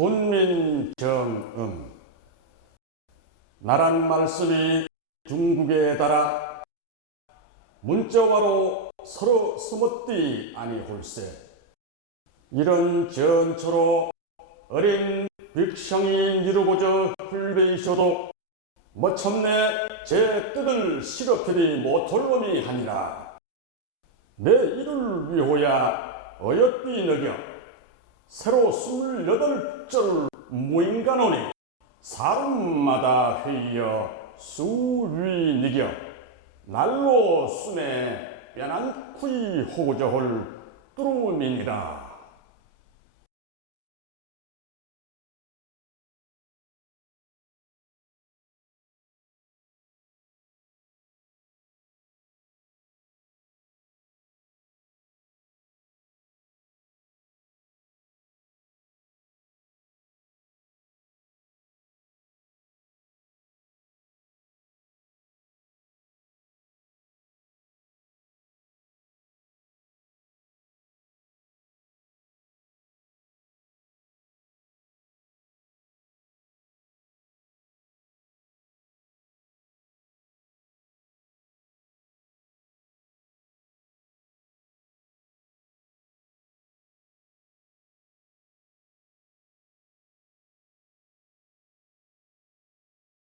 훈민정음. 나란 말씀이 중국에 달아 문자화로 서로 스머띠 아니홀세. 이런 전초로 어린 빅성이 이루고저 풀베이셔도 뭐첨내 제 뜻을 시럽히리 못할 놈이 하니라. 내 이를 위호야 어여삐 너겨 새로 스물여덟 절 무인간오니 사람마다 회의여 수위 니겨 날로 순에 빼난쿠이 호구저홀 뚜루민이라